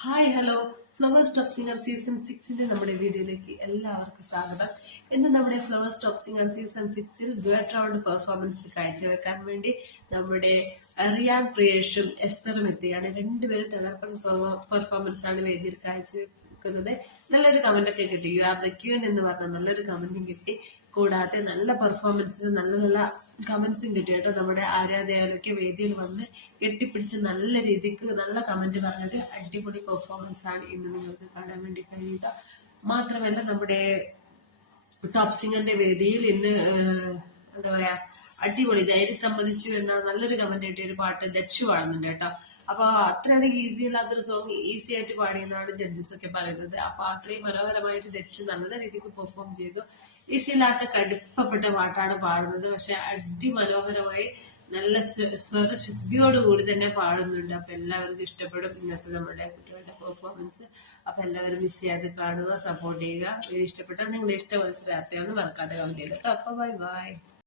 Hi hello flower top singer season സിക്സിന്റെ നമ്മുടെ വീഡിയോയിലേക്ക് എല്ലാവർക്കും സ്വാഗതം. ഇന്ന് നമ്മുടെ ഫ്ലവർ ടോപ്പ് സിംഗർ സീസൺ സിക്സിൽ ഡുവറ്റ് റൗണ്ട് പെർഫോമൻസ് കാഴ്ചവെക്കാൻ വേണ്ടി നമ്മുടെ റിയാൻ പ്രിയേഷും എസ്തറും എത്തിയാണ് രണ്ടുപേരും തകർപ്പൻ പെർഫോമൻസ് ആണ് വേദിയിൽ കാഴ്ചവെക്കുന്നത്. നല്ലൊരു കമന്റ് ഒക്കെ കിട്ടി. യു ആർ ദ ക്യൂൻ എന്ന് പറഞ്ഞ നല്ലൊരു കമന്റും കിട്ടി. കൂടാതെ നല്ല പെർഫോമൻസിന് നല്ല നല്ല കമൻസും കിട്ടി കേട്ടോ. നമ്മുടെ ആരാധകരൊക്കെ വേദിയിൽ വന്ന് കെട്ടിപ്പിടിച്ച് നല്ല രീതിക്ക് നല്ല കമന്റ് പറഞ്ഞിട്ട് അടിപൊളി പെർഫോമൻസ് ആണ് ഇന്ന് നിങ്ങൾക്ക് കാണാൻ വേണ്ടി കഴിയുക. മാത്രമല്ല നമ്മുടെ ടോപ് സിംഗറിന്റെ വേദിയിൽ ഇന്ന് എന്താ പറയാ അടിപൊളി. ധൈര്യം സംബന്ധിച്ചു എന്ന നല്ലൊരു കമന്റ് കിട്ടിയ ഒരു പാട്ട് ദച്ചു പാടുന്നുണ്ട് കേട്ടോ. അപ്പൊ അത്രയധികം ഈസി അല്ലാത്തൊരു സോങ് ഈസി ആയിട്ട് പാടിയെന്നാണ് ജഡ്ജസ് ഒക്കെ പറയുന്നത്. അപ്പൊ അത്രയും മനോഹരമായിട്ട് ദക്ഷ നല്ല രീതിക്ക് പെർഫോം ചെയ്തു. ഈസി ഇല്ലാത്ത കടുപ്പപ്പെട്ട പാട്ടാണ് പാടുന്നത്. പക്ഷെ അതിമനോഹരമായി നല്ല സ്വ- സ്വരശുദ്ധിയോടുകൂടി തന്നെ പാടുന്നുണ്ട്. അപ്പൊ എല്ലാവർക്കും ഇഷ്ടപ്പെടും ഇന്നത്തെ നമ്മുടെ കുട്ടികളുടെ പെർഫോമൻസ് അപ്പൊ എല്ലാവരും മിസ് ചെയ്യാതെ കാണുക സപ്പോർട്ട് ചെയ്യുക. ഇഷ്ടപ്പെട്ടാൽ നിങ്ങളുടെ ഇഷ്ട മത്സരാർത്ഥികളെന്ന് മറക്കാതെ കമന്റ് ചെയ്തിട്ടോ അപ്പൊ ബൈ ബൈ